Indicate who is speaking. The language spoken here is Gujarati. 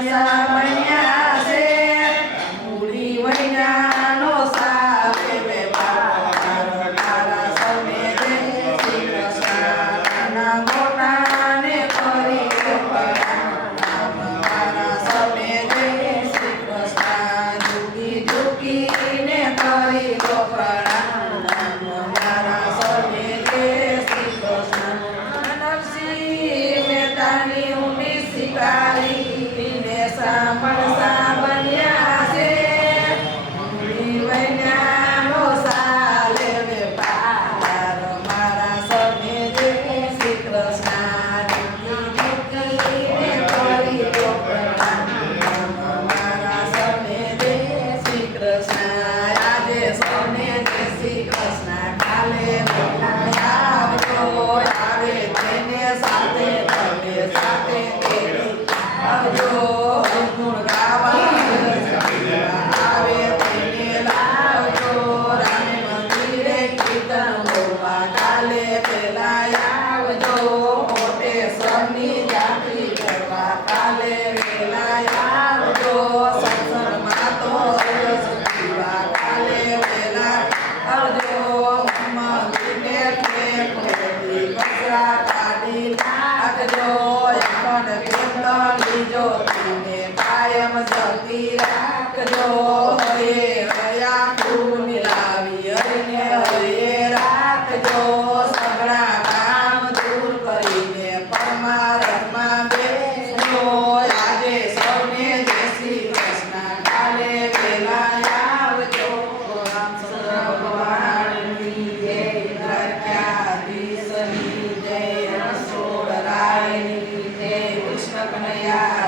Speaker 1: Yeah. સૌને જય શ્રી કૃષ્ણ કાલે રાખજો લખણ વિરંતણ લીજો તેને કાયમ શક્તિ રાખજો. Yeah.